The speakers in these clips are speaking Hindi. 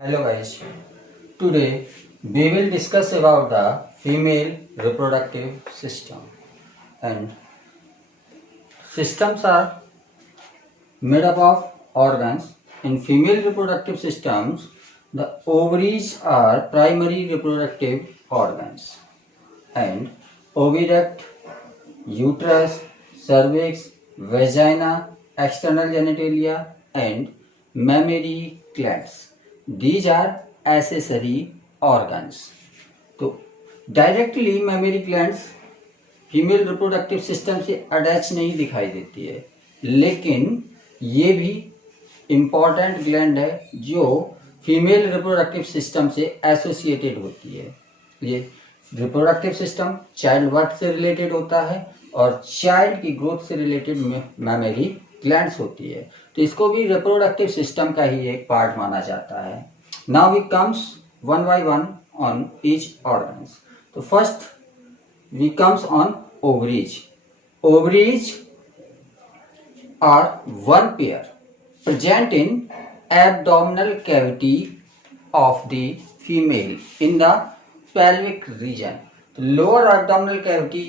Hello guys, today we will discuss about the female reproductive system, and systems are made up of organs. In female reproductive systems, the ovaries are primary reproductive organs, and oviduct, uterus, cervix, vagina, external genitalia, and mammary glands. These are accessory organs. तो directly mammary glands female reproductive system से अटैच नहीं दिखाई देती है, लेकिन ये भी इम्पॉर्टेंट ग्लैंड है जो फीमेल रिप्रोडक्टिव सिस्टम से एसोसिएटेड होती है। ये रिप्रोडक्टिव सिस्टम चाइल्ड बर्थ से रिलेटेड होता है और चाइल्ड की ग्रोथ से रिलेटेड मेमोरी ग्लैंड्स होती है, तो इसको भी रिप्रोडक्टिव सिस्टम का ही एक पार्ट माना जाता है। Now we comes one by one on each organs. तो first we comes on ovaries. Ovaries are one pair present in abdominal cavity of the female in the pelvic region। तो लोअर एब्डोमिनल कैविटी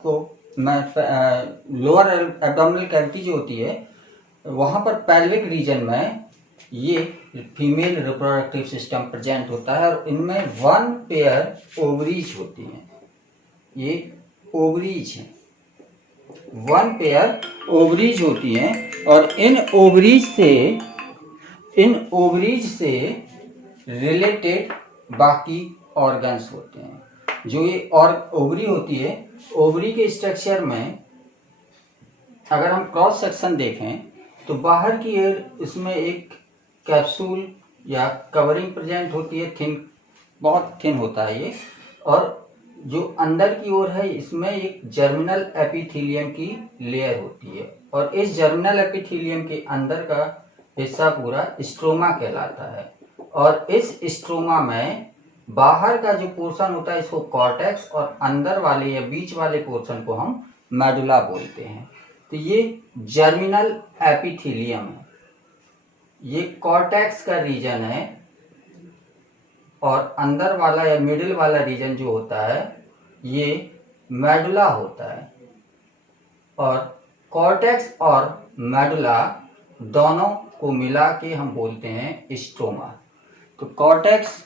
को लोअर एब्डोमिनल कैविटी जो होती है वहां पर पेल्विक रीजन में ये फीमेल रिप्रोडक्टिव सिस्टम प्रेजेंट होता है और इनमें वन पेयर ओवरीज होती हैं। ये ओवरीज है, वन पेयर ओवरीज होती हैं और इन ओवरीज से रिलेटेड बाकी ऑर्गन्स होते हैं। जो ये और ओवरी होती है, ओवरी के स्ट्रक्चर में अगर हम क्रॉस सेक्शन देखें तो बाहर की ओर इसमें एक कैप्सूल या कवरिंग प्रेजेंट होती है, थिन, बहुत थिन होता है ये, और जो अंदर की ओर है इसमें एक जर्मिनल एपिथेलियम की लेयर होती है और इस जर्मिनल एपिथेलियम के अंदर का हिस्सा पूरा स्ट्रोमा कहलाता है और इस स्ट्रोमा में बाहर का जो पोर्शन होता है इसको कॉर्टेक्स और अंदर वाले या बीच वाले पोर्शन को हम मेडुला बोलते हैं। तो ये जर्मिनल एपिथेलियम है, ये कॉर्टेक्स का रीजन है और अंदर वाला या मिडिल वाला रीजन जो होता है ये मेडुला होता है और कॉर्टेक्स और मेडुला दोनों को मिला के हम बोलते हैं स्ट्रोमा। तो कॉर्टेक्स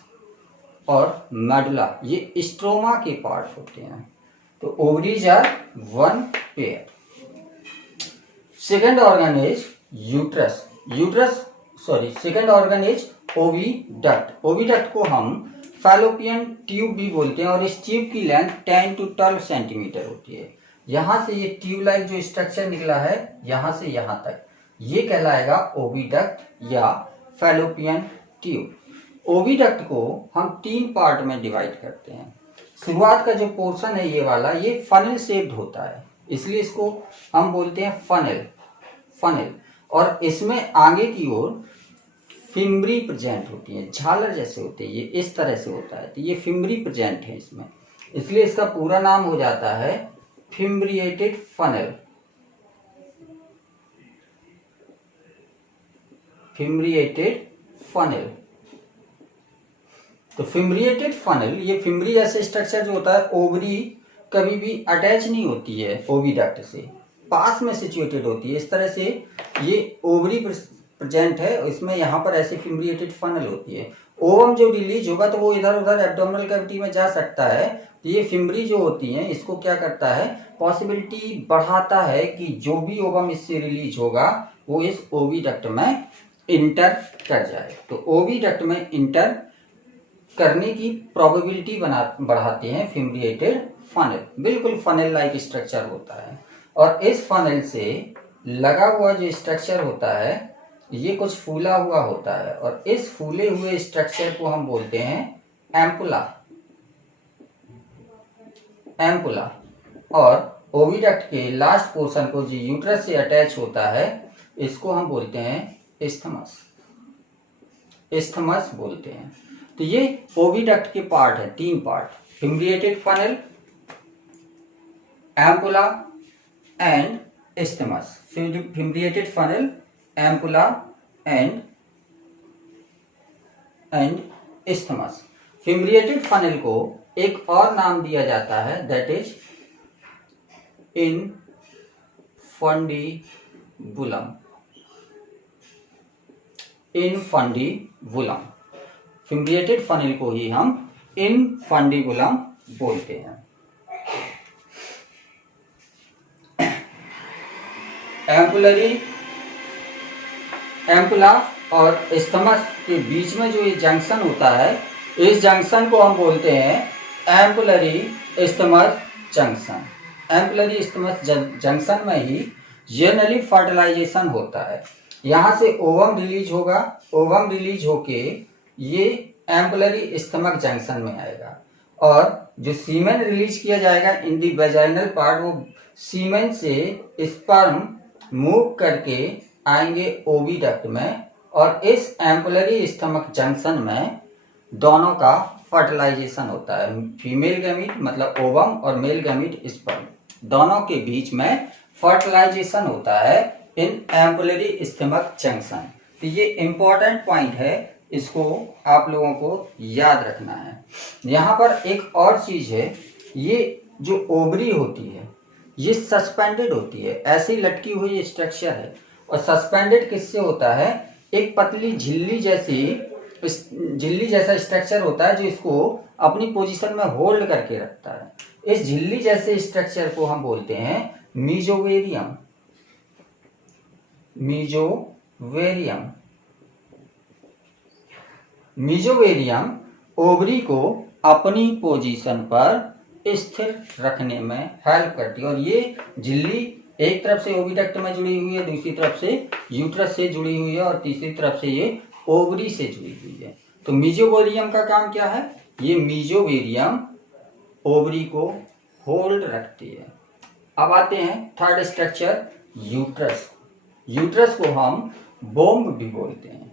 और मेडुला ये स्ट्रोमा के पार्ट होते हैं। तो ovaries are one pair. Second organ is uterus. Second organ is oviduct. Oviduct को हम फैलोपियन ट्यूब भी बोलते हैं और इस ट्यूब की लेंथ 10 to 12 सेंटीमीटर होती है। यहां से ये ट्यूब लाइक जो स्ट्रक्चर निकला है यहां से यहां तक, ये कहलाएगा ओविडक्ट या फैलोपियन ट्यूब। ओविडक्ट को हम तीन पार्ट में डिवाइड करते हैं। शुरुआत का जो पोर्शन है ये वाला, ये फनल शेप्ड होता है, इसलिए इसको हम बोलते हैं फनल। और इसमें आगे की ओर फिम्बरी प्रेजेंट होती है, झालर जैसे होते हैं, ये इस तरह से होता है, तो ये फिम्बरी प्रेजेंट है इसमें, इसलिए इसका पूरा नाम हो जाता है फिम्ब्रिएटेड फनल। फिम्ब्रिएटेड फनल। तो फिम्ब्रिएटेड फनल, ये फिम्बरी जैसे स्ट्रक्चर जो होता है, ओवरी कभी भी अटैच नहीं होती है ओविडक्ट से, पास में सिचुएटेड होती है। इस तरह से ये ओवरी प्रेजेंट है, इसमें यहाँ पर ऐसे फिम्ब्रिएटेड फनल होती है। ओवम जो रिलीज होगा तो वो इधर उधर एब्डोमिनल कैविटी में जा सकता है, तो ये फिम्बरी जो होती है इसको क्या करता है, पॉसिबिलिटी बढ़ाता है कि जो भी ओवम इससे रिलीज होगा वो इस ओविडक्ट में इंटर कर जाए। तो ओविडक्ट में इंटर करने की प्रोबेबिलिटी बढ़ाते हैं फिम्ब्रिएटेड फनल। बिल्कुल फनल लाइक स्ट्रक्चर होता है और इस फनल से लगा हुआ जो स्ट्रक्चर होता है ये कुछ फूला हुआ होता है और इस फूले हुए स्ट्रक्चर को हम बोलते हैं एम्पुला। और ओविडक्ट के लास्ट पोर्शन को जो यूट्रस से अटैच होता है इसको हम बोलते हैं इस्थमस बोलते हैं। तो ये ओविडक्ट के पार्ट है, तीन part, fimbriated funnel, ampulla and isthmus. Fimbriated funnel, ampulla and and isthmus। Fimbriated funnel को एक और नाम दिया जाता है, that is infundibulum. Infundibulum, fimbriated funnel को ही हम इनफंडीबुलम बोलते हैं। एम्पुला और isthmus के बीच में जो ये जंक्शन होता है, इस जंक्शन को हम बोलते हैं ampullary isthmus junction. Ampullary isthmus junction में ही जनरली फर्टिलाइजेशन होता है। यहाँ से ओवम रिलीज होगा, ओवम रिलीज होके ये एम्पुलरी isthmus जंक्शन में आएगा, और जो सीमेन रिलीज किया जाएगा इन दी वेजाइनल पार्ट, वो सीमेन से स्पर्म मूव करके आएंगे ओविडक्ट में, और इस एम्पुलरी isthmus जंक्शन में दोनों का फर्टिलाइजेशन होता है। फीमेल गैमीट मतलब ओवम और मेल गैमीट स्पर्म, दोनों के बीच में फर्टिलाइजेशन होता है इन एम्पुलरी isthmus जंक्शन। तो ये इंपॉर्टेंट पॉइंट है, इसको आप लोगों को याद रखना है। यहाँ पर एक और चीज है, ये जो ओवरी होती है ये सस्पेंडेड होती है, ऐसी लटकी हुई स्ट्रक्चर है। और सस्पेंडेड किससे होता है? एक पतली झिल्ली जैसा स्ट्रक्चर होता है जो इसको अपनी पोजीशन में होल्ड करके रखता है। इस झिल्ली जैसे स्ट्रक्चर को हम बोलते हैं मीजोवेरियम। मीजोवेरियम ओवरी को अपनी पोजीशन पर स्थिर रखने में हेल्प करती है, और ये झिल्ली एक तरफ से ओविडक्ट में जुड़ी हुई है, दूसरी तरफ से यूट्रस से जुड़ी हुई है, और तीसरी तरफ से ये ओवरी से जुड़ी हुई है। तो मीजोवेरियम का काम क्या है? ये मीजोवेरियम ओवरी को होल्ड रखती है। अब आते हैं थर्ड स्ट्रक्चर, यूट्रस। यूट्रस को हम बोम्ब भी बोलते हैं,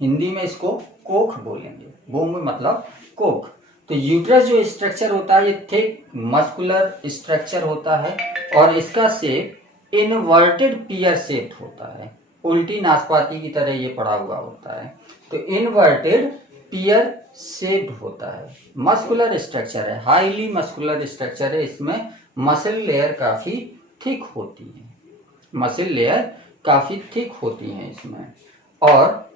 हिंदी में इसको कोख बोलेंगे। बोम्ब मतलब कोख। तो यूट्रस जो स्ट्रक्चर होता है ये थिक मस्कुलर स्ट्रक्चर होता है, और इसका शेप इनवर्टेड पियर शेप होता है, उल्टी नाशपाती की तरह ये पड़ा हुआ होता है। तो इनवर्टेड पियर शेप्ड होता है, मस्कुलर स्ट्रक्चर है, हाईली मस्कुलर स्ट्रक्चर है। इसमें मसल लेयर काफी थिक होती है, मसल लेयर काफी थिक होती है इसमें। और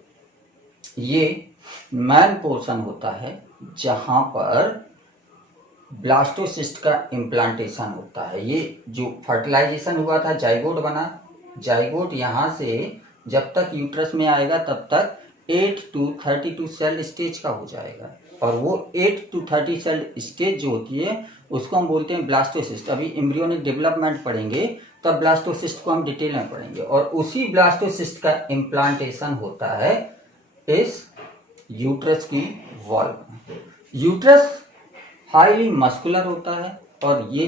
ये मैन पोर्शन होता है जहां पर ब्लास्टोसिस्ट का इम्प्लांटेशन होता है। ये जो फर्टिलाइजेशन हुआ था, जाइगोट बना, जाइगोट यहाँ से जब तक यूट्रस में आएगा तब तक 8 to 32 सेल स्टेज का हो जाएगा, और वो 8 to 30 सेल स्टेज जो होती है उसको हम बोलते हैं ब्लास्टोसिस्ट। अभी एम्ब्रियोनिक डेवलपमेंट पढ़ेंगे तब ब्लास्टोसिस्ट को हम डिटेल में पढ़ेंगे, और उसी ब्लास्टोसिस्ट का इम्प्लांटेशन होता है इस यूट्रस की वॉल में। यूट्रस हाईली मस्कुलर होता है, और ये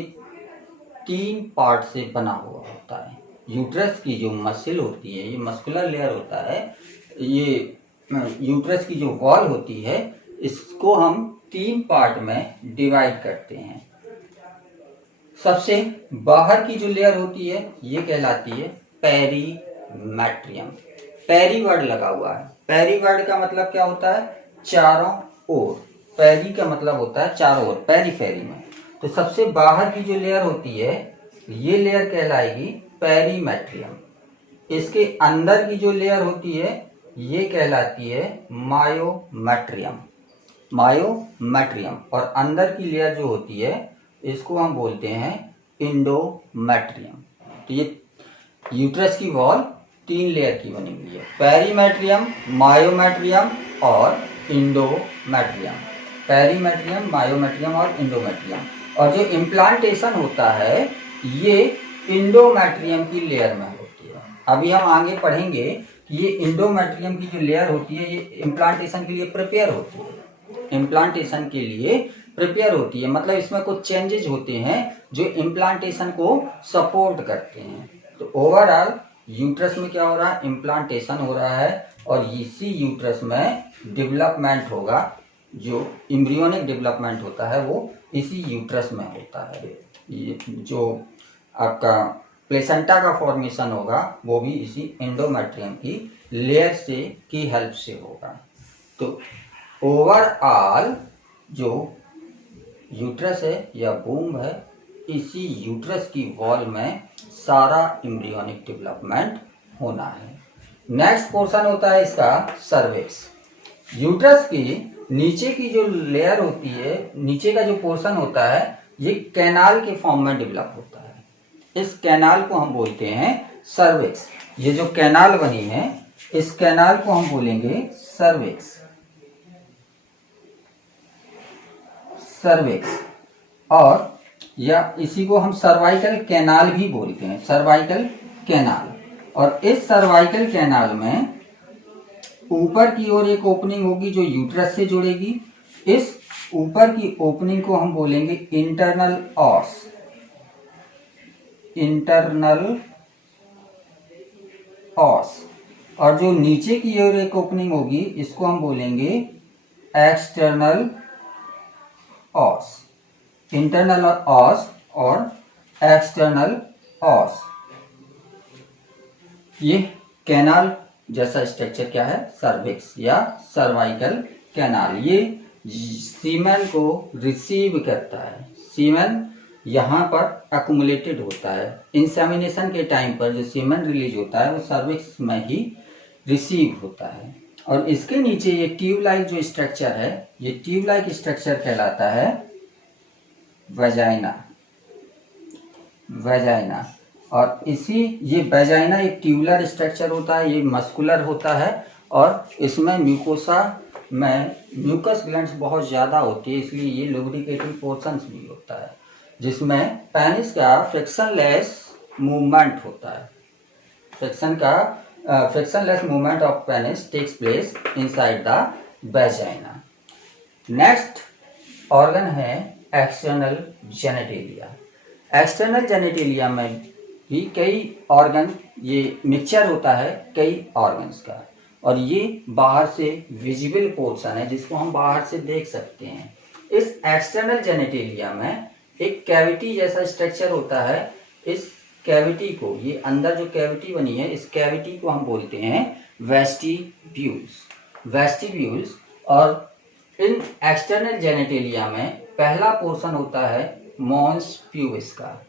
3 पार्ट से बना हुआ होता है। यूट्रस की जो मसल होती है, ये मस्कुलर लेयर होता है, ये यूट्रस की जो वॉल होती है इसको हम 3 पार्ट में डिवाइड करते हैं। सबसे बाहर की जो लेयर होती है ये कहलाती है पेरीमेट्रियम। पेरी वर्ड लगा हुआ है, पेरी वर्ड का मतलब क्या होता है? चारों ओर। पेरी का मतलब होता है चारों ओर, पेरीफेरी में। तो सबसे बाहर की जो लेयर होती है ये लेयर कहलाएगी पेरीमेट्रियम। इसके अंदर की जो लेयर होती है ये कहलाती है मायोमेट्रियम। मायोमेट्रियम। और अंदर की लेयर जो होती है इसको हम बोलते हैं इंडोमेट्रियम। तो ये यूट्रस की वॉल 3 लेयर की बनी हुई है, पेरीमेट्रियम, मायोमेट्रियम और इंडोमेट्रियम। पेरीमेट्रियम, मायोमेट्रियम और इंडोमेट्रियम। और जो इम्प्लांटेशन होता है ये इंडोमेट्रियम की लेयर में होती है। अभी हम आगे पढ़ेंगे कि ये इंडोमेट्रियम की जो लेयर होती है ये इम्प्लांटेशन के लिए प्रिपेयर होती है। इम्प्लांटेशन के लिए प्रिपेयर होती है, मतलब इसमें कुछ चेंजेज होते हैं जो इम्प्लांटेशन को सपोर्ट करते हैं। तो ओवरऑल यूट्रस में क्या हो रहा है? इम्प्लांटेशन हो रहा है, और इसी यूट्रस में डेवलपमेंट होगा, जो एम्ब्रियोनिक डेवलपमेंट होता है वो इसी यूट्रस में होता है। ये जो आपका प्लेसेंटा का फॉर्मेशन होगा वो भी इसी एंडोमेट्रियम की लेयर से की हेल्प से होगा। तो ओवरऑल जो यूट्रस है या वूम्ब है, इसी यूट्रस की वॉल में सारा एम्ब्रियोनिक डेवलपमेंट होना है। नेक्स्ट पोर्शन होता है इसका सर्विक्स। यूट्रस की नीचे की जो लेयर होती है, नीचे का जो पोर्शन होता है, ये कैनाल के फॉर्म में डेवलप होता है। इस कैनाल को हम बोलते हैं सर्विक्स। ये जो कैनाल बनी है, इस कैनाल को हम बोलेंगे सर्विक्स। सर्विक्स, और या इसी को हम सर्वाइकल कैनाल भी बोलते हैं, सर्वाइकल कैनाल। और इस सर्वाइकल कैनाल में ऊपर की ओर एक ओपनिंग होगी जो यूट्रस से जुड़ेगी। इस ऊपर की ओपनिंग को हम बोलेंगे इंटरनल ऑस। इंटरनल ऑस। और जो नीचे की ओर एक ओपनिंग होगी, इसको हम बोलेंगे एक्सटर्नल ऑस। इंटरनल ऑस और एक्सटर्नल ऑस, ये कैनाल जैसा स्ट्रक्चर क्या है? सर्विक्स या सर्वाइकल कैनाल। ये सीमेन को रिसीव करता है। सीमेन यहाँ पर अकुमुलेटेड होता है। इंसेमिनेशन के टाइम पर जो सीमेन रिलीज होता है वो सर्विक्स में ही रिसीव होता है। और इसके नीचे ये ट्यूब लाइक जो स्ट्रक्चर है, ये ट्यूब लाइक स्ट्रक्चर कहलाता है वेजाइना। वेजाइना। और इसी ये वेजाइना एक ट्यूबुलर स्ट्रक्चर होता है, ये मस्कुलर होता है, और इसमें म्यूकोसा में म्यूकस ग्लैंड्स बहुत ज़्यादा होती है, इसलिए ये लुब्रिकेटिंग पोर्शंस भी होता है, जिसमें पेनिस का फ्रिक्शनलेस मूवमेंट होता है। Frictionless movement of penis takes place inside the vagina. Next organ है एक्सटर्नल जेनिटेलिया। एक्सटर्नल जेनिटेलिया में भी कई ऑर्गन, ये मिक्सचर होता है कई ऑर्गन्स का, और ये बाहर से विजिबल पोर्शन है जिसको हम बाहर से देख सकते हैं। इस एक्सटर्नल जेनिटेलिया में एक कैविटी जैसा स्ट्रक्चर होता है। इस कैविटी को, ये अंदर जो कैविटी बनी है, इस कैविटी को हम बोलते हैं वेस्टिब्यूल्स। वेस्टिब्यूल्स। और इन एक्सटर्नल जेनिटेलिया में पहला पोर्शन होता है मॉन्स प्यूबिस का।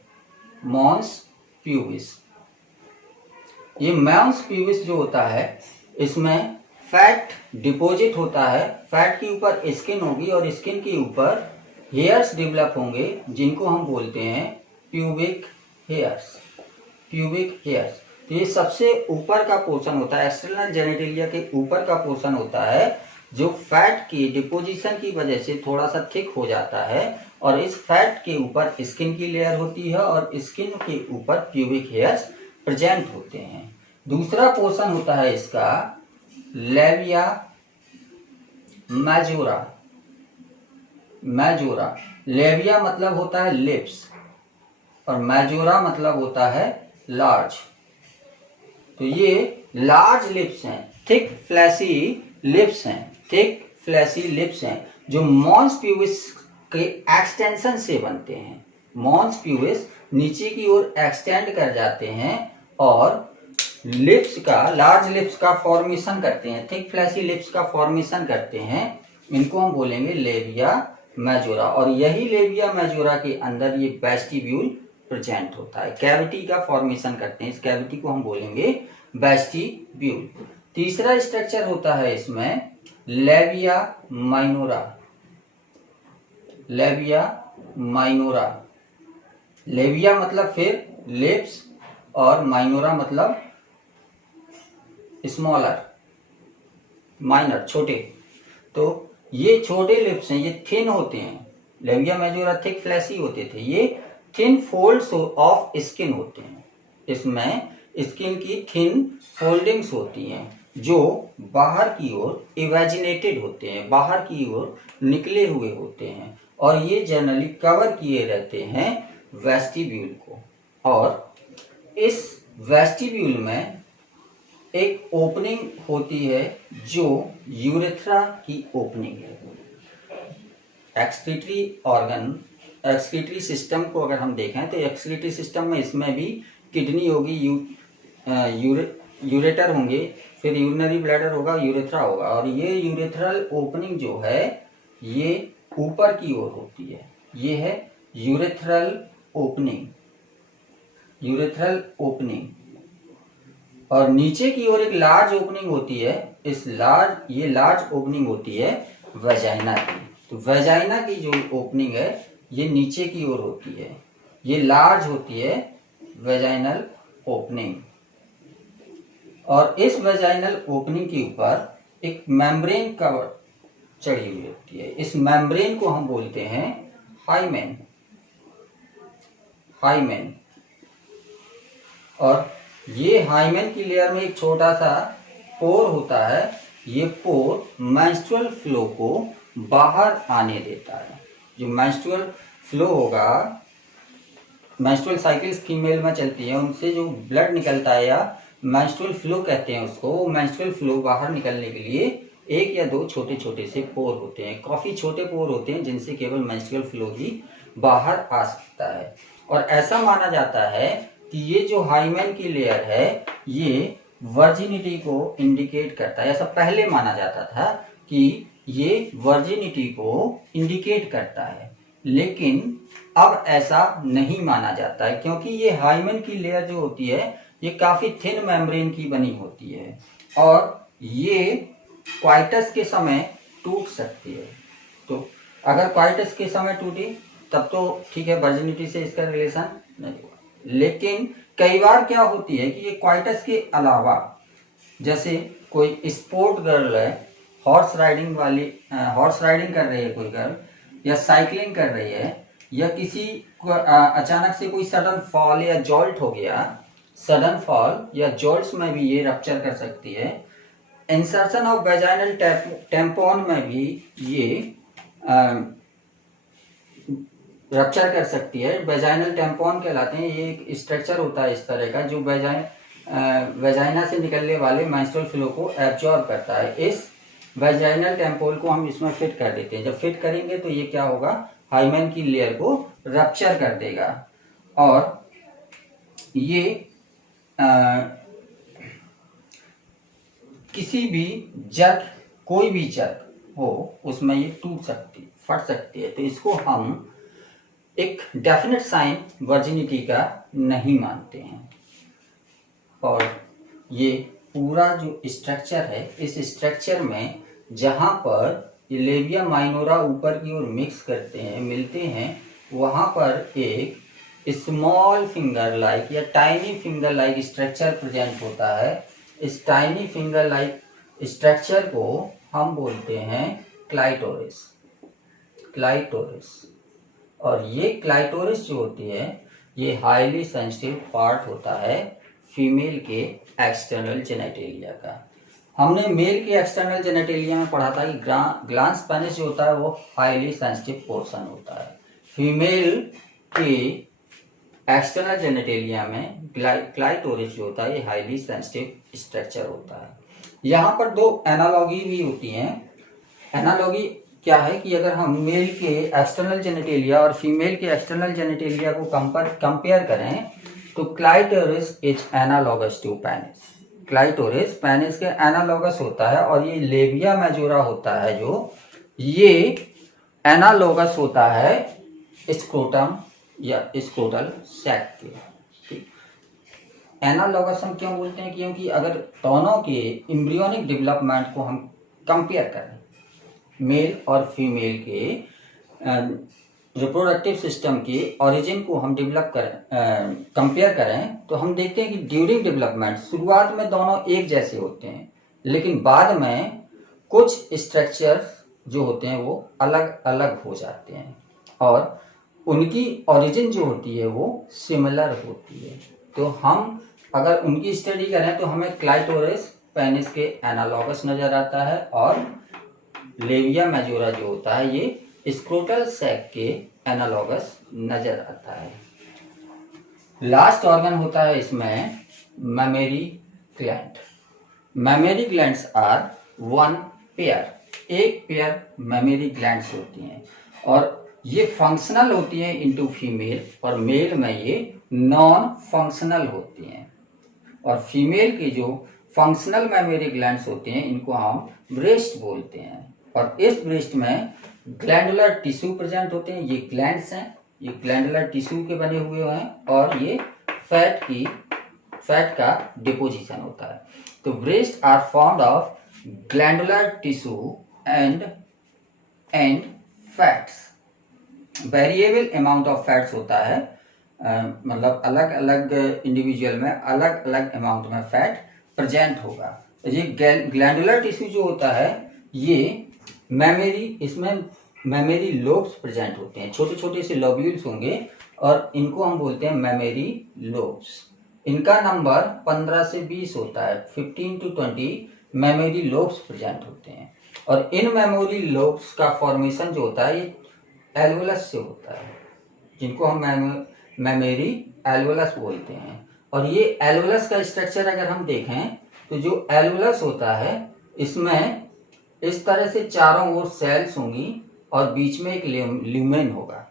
Mons pubis. ये मॉन्स प्यूबिस जो होता है, इसमें फैट डिपॉजिट होता है। फैट के ऊपर स्किन होगी और स्किन के ऊपर हेयर्स डेवलप होंगे जिनको हम बोलते हैं प्यूबिक हेयर्स। Pubic hairs. तो ये सबसे ऊपर का पोर्शन होता है, एक्सटर्नल जेनिटेलिया के ऊपर का पोर्शन होता है, जो फैट की डिपोजिशन की वजह से थोड़ा सा थिक हो जाता है, और इस फैट के ऊपर स्किन की लेयर होती है और स्किन के ऊपर प्यूबिक हेयर्स प्रेजेंट होते हैं। दूसरा पोर्शन होता है इसका लेविया मेजोरा। मेजोरा। लेविया मतलब होता है लिप्स, और मेजोरा मतलब होता है लार्ज। तो ये लार्ज लिप्स हैं, थिक फ्लैसी लिप्स हैं, थिक फ्लैसी लिप्स हैं, जो मॉन्स प्यूबिस के एक्सटेंशन से बनते हैं। मॉन्स प्यूबिस नीचे की ओर एक्सटेंड कर जाते हैं और लिप्स का, लार्ज लिप्स का फॉर्मेशन करते हैं, थिक फ्लैसी लिप्स का फॉर्मेशन करते हैं। इनको हम बोलेंगे लेविया मेजोरा। और यही लेविया मेजोरा के अंदर ये वेस्टिब्यूल प्रेजेंट होता है, कैविटी का फॉर्मेशन करते हैं। इस कैविटी को हम बोलेंगे वेस्टिब्यूल। तीसरा स्ट्रक्चर होता है इसमें labia minora. Labia minora. Labia मतलब फिर लिप्स, और माइनोरा मतलब स्मॉलर, माइनर, छोटे। तो ये छोटे लिप्स हैं, ये थिन होते हैं। लेविया मेजोरा थिक फ्लैसी होते थे, ये थिन फोल्ड्स ऑफ स्किन होते हैं। इसमें स्किन की थिन फोल्डिंग्स होती हैं जो बाहर की ओर इवेजिनेटेड होते हैं, बाहर की ओर निकले हुए होते हैं, और ये जनरली कवर किए रहते हैं वेस्टिब्यूल को। और इस वेस्टिब्यूल में एक ओपनिंग होती है जो यूरेथ्रा की ओपनिंग है। एक्सक्रीटरी ऑर्गन, एक्सक्रीटरी सिस्टम को अगर हम देखें तो एक्सक्रीटरी सिस्टम में इसमें भी किडनी होगी, यूरेटर होंगे, फिर यूरिनरी ब्लैडर होगा, यूरेथ्रा होगा, और ये यूरेथ्रल ओपनिंग जो है ये ऊपर की ओर होती है। ये है यूरेथ्रल ओपनिंग, यूरेथ्रल ओपनिंग। और नीचे की ओर एक लार्ज ओपनिंग होती है, ये लार्ज ओपनिंग होती है वेजाइना की। तो वेजाइना की जो ओपनिंग है ये नीचे की ओर होती है, ये लार्ज होती है वेजाइनल ओपनिंग। और इस वेजाइनल ओपनिंग के ऊपर एक मेम्ब्रेन कवर चढ़ी हुई होती है। इस मेम्ब्रेन को हम बोलते हैं हाइमेन, हाइमेन। और ये हाइमेन की लेयर में एक छोटा सा पोर होता है, ये पोर मेंस्ट्रुअल फ्लो को बाहर आने देता है। जो मेंस्ट्रुअल फ्लो होगा, मेंस्ट्रुअल साइकिल्स फीमेल में चलती है, उनसे जो ब्लड निकलता है या मेंस्ट्रुअल फ्लो कहते हैं उसको, वो मेंस्ट्रुअल फ्लो बाहर निकलने के लिए एक या दो छोटे छोटे से पोर होते हैं, काफी छोटे पोर होते हैं जिनसे केवल मेंस्ट्रुअल फ्लो ही बाहर आ सकता है। और ऐसा माना जाता है कि ये जो हाइमेन की लेयर है ये वर्जिनिटी को इंडिकेट करता है। ऐसा पहले माना जाता था कि ये वर्जिनिटी को इंडिकेट करता है, लेकिन अब ऐसा नहीं माना जाता है, क्योंकि ये हाइमेन की लेयर जो होती है ये काफी थिन मेम्ब्रेन की बनी होती है और ये क्वाइटस के समय टूट सकती है। तो अगर क्वाइटस के समय टूटी तब तो ठीक है, वर्जिनिटी से इसका रिलेशन नहीं हुआ। लेकिन कई बार क्या होती है कि ये क्वाइटस के अलावा, जैसे कोई स्पोर्ट गर्ल है, हॉर्स राइडिंग कर रही है कोई गर्ल, या साइकिलिंग कर रही है, या किसी को अचानक से कोई सडन फॉल या जॉल्ट हो गया, सडन फॉल या जॉल्ट्स में भी ये रप्चर कर सकती है। इंसर्शन ऑफ वेजाइनल टेम्पोन में भी ये रप्चर कर सकती है। वेजाइनल टेम्पोन कहलाते हैं, ये एक स्ट्रक्चर होता है इस तरह का जो वेजाइना से निकलने वाले मेंस्ट्रुअल फ्लो को एब्जॉर्ब करता है। इस वेजाइनल टेम्पोल को हम इसमें फिट कर देते हैं। जब फिट करेंगे तो ये क्या होगा, हाइमेन की लेयर को रप्चर कर देगा और ये किसी भी जर्क, कोई भी जर्क हो उसमें ये टूट सकती, फट सकती है। तो इसको हम एक डेफिनेट साइन वर्जिनिटी का नहीं मानते हैं। और ये पूरा जो स्ट्रक्चर है, इस स्ट्रक्चर में जहां पर लेबिया माइनोरा ऊपर की ओर मिक्स करते हैं, मिलते हैं, वहां पर एक स्मॉल फिंगर लाइक या tiny finger like structure present होता है। इस टाइनी फिंगर लाइक स्ट्रक्चर को हम बोलते हैं क्लाइटोरिस, क्लाइटोरिस। और ये क्लाइटोरिस जो होती है ये हाईली सेंसिटिव पार्ट होता है फीमेल के एक्सटर्नल जेनेटेलिया का। हमने मेल के एक्सटर्नल जेनेटेलिया में पढ़ा था कि ग्लांस पेनिस जो होता है वो हाईली सेंसिटिव पोर्शन होता है। फीमेल के एक्सटर्नल जेनेटेलिया में क्लाइटोरिस जो होता है ये हाईली सेंसिटिव स्ट्रक्चर होता है। यहाँ पर दो एनालॉगी भी होती हैं। एनालॉगी क्या है कि अगर हम मेल के एक्सटर्नल जेनेटेलिया और फीमेल के एक्सटर्नल जेनेटेलिया को कंपेयर करें तो clitoris is analogous to penis. Clitoris penis के एनालॉगस होता है और ये लेबिया मेजोरा होता है जो ये एनालॉगस होता है स्क्रोटम या स्क्रोटल सैक के। एनालॉगस हम क्यों बोलते हैं, क्योंकि अगर दोनों के एम्ब्रियोनिक डेवलपमेंट को हम कंपेयर करें, मेल और फीमेल के रिप्रोडक्टिव सिस्टम के ओरिजिन को हम कंपेयर करें तो हम देखते हैं कि ड्यूरिंग डेवलपमेंट शुरुआत में दोनों एक जैसे होते हैं, लेकिन बाद में कुछ स्ट्रक्चर्स जो होते हैं वो अलग अलग हो जाते हैं और उनकी ओरिजिन जो होती है वो सिमिलर होती है। तो हम अगर उनकी स्टडी करें तो हमें क्लाइटोरिस पेनिस के एनालॉगस नजर आता है और लेबिया मेजोरा जो होता है ये स्क्रोटल सैक के एनालॉगस नजर आता है। लास्ट ऑर्गन होता है इसमें mammary gland. Mammary glands are one pair, एक पेयर मैमेरी ग्लैंड्स होती हैं और ये फंक्शनल होती हैं इनटू फीमेल और मेल में ये नॉन फंक्शनल होती हैं। और फीमेल के जो फंक्शनल मैमेरी ग्लैंड्स होते हैं इनको हम ब्रेस्ट बोलते हैं। और इस ब्रेस्ट में ग्लैंडुलर टिश्यू प्रेजेंट होते हैं। ये ग्लैंड्स हैं, ये ग्लैंडुलर टिश्यू के बने हुए हैं और ये फैट का डिपोजिशन होता है। तो breast are formed of glandular tissue and fats. Variable amount of fats होता है, मतलब अलग अलग इंडिविजुअल में अलग अलग अमाउंट में फैट प्रेजेंट होगा। ये ग्लैंडुलर टिश्यू जो होता है ये मैमेरी, इसमें मैमेरी लोब्स प्रेजेंट होते हैं, छोटे छोटे से लोब्यूल्स होंगे और इनको हम बोलते हैं मैमेरी लोब्स। इनका नंबर 15 से 20 होता है, 15 to 20 मैमेरी लोब्स प्रेजेंट होते हैं। और इन मैमेरी लोब्स का फॉर्मेशन जो होता है ये एल्वोलस से होता है, जिनको हम मैमेरी एल्वोलस बोलते हैं। और ये एल्वोलस का स्ट्रक्चर अगर हम देखें तो जो एल्वोलस होता है इसमें इस तरह से चारों ओर सेल्स होंगी और बीच में एक ल्यूमेन होगा।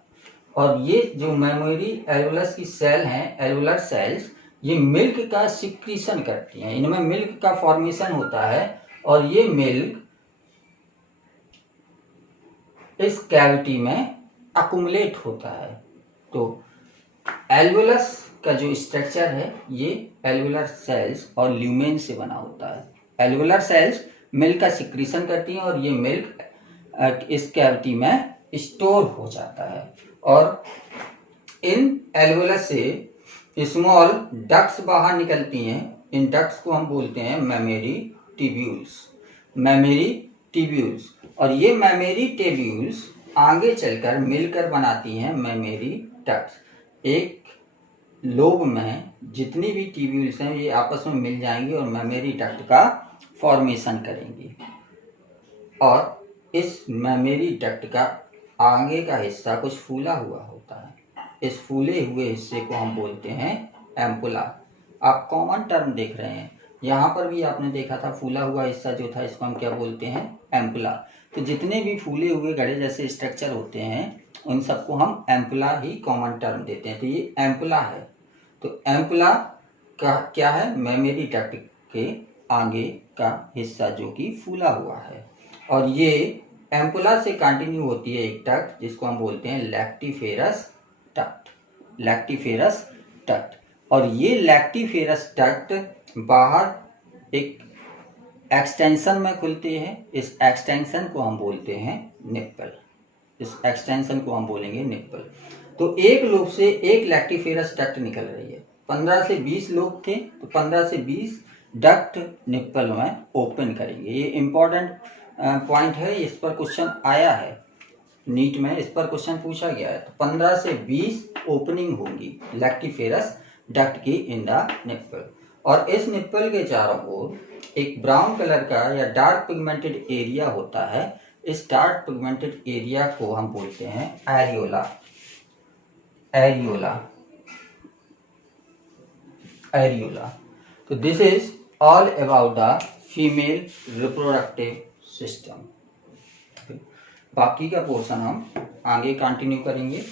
और ये जो मैमेरी एल्वोलस की सेल हैं, एल्वोलर सेल्स, ये मिल्क का सिक्रीशन करती हैं। इनमें मिल्क का फॉर्मेशन होता है और ये मिल्क इस कैविटी में अकुमुलेट होता है। तो एल्वोलस का जो स्ट्रक्चर है ये एल्वोलर सेल्स और ल्यूमेन से बना होता है। एल्वोलर सेल्स मिल्क का सिक्रीशन करती हैं और ये मिल्क इस कैविटी में स्टोर हो जाता है। और इन एल्वोलस से स्मॉल डक्ट्स बाहर निकलती हैं। इन डक्ट्स को हम बोलते हैं मैमेरी ट्यूब्यूल्स, मैमेरी ट्यूब्यूल्स। और ये मैमेरी ट्यूब्यूल्स आगे चलकर मिलकर बनाती हैं मैमेरी डक्ट्स। एक लोब में जितनी भी ट्यूब्यूल्स हैं ये आपस में मिल जाएंगी और मैमेरी डक्ट का फॉर्मेशन करेंगी। और इस मैमेरी डक्ट का आगे का हिस्सा कुछ फूला हुआ होता है। इस फूले हुए हिस्से को हम बोलते हैं एम्पुला। आप कॉमन टर्म देख रहे हैं, यहाँ पर भी आपने देखा था फूला हुआ हिस्सा जो था इसको हम क्या बोलते हैं, एम्पुला। तो जितने भी फूले हुए घड़े जैसे स्ट्रक्चर होते हैं उन सबको हम एम्पुला ही कॉमन टर्म देते हैं। तो ये एम्पुला है। तो एम्पुला का क्या है, मैमेरी डक्ट के आगे का हिस्सा जो कि फूला हुआ है। और ये एम्पुला से कंटिन्यू होती है एक डक्ट जिसको हम बोलते हैं लैक्टिफेरस डक्ट, लैक्टिफेरस डक्ट। और ये लैक्टिफेरस डक्ट बाहर एक एक्सटेंशन में खुलते हैं। इस एक्सटेंशन को हम बोलते हैं निप्पल, इस एक्सटेंशन को हम बोलेंगे निप्पल। तो एक लोब से एक लैक्टिफेरस डक्ट निकल रही है। 15 से 20 लोब थे तो 15 से 20 डक्ट निप्पल में ओपन करेंगे। ये इंपॉर्टेंट पॉइंट है, इस पर क्वेश्चन आया है नीट में, इस पर क्वेश्चन पूछा गया है। तो 15 से 20 ओपनिंग होंगी लैक्टिफेरस डक्ट की इन द निप्पल। और इस निप्पल के चारों ओर एक ब्राउन कलर का या डार्क पिगमेंटेड एरिया होता है। इस डार्क पिगमेंटेड एरिया को हम बोलते हैं एरियोला, एरियोला, एरियोला। तो this is all about the female reproductive system. बाकी का पोर्शन हम आगे कंटिन्यू करेंगे।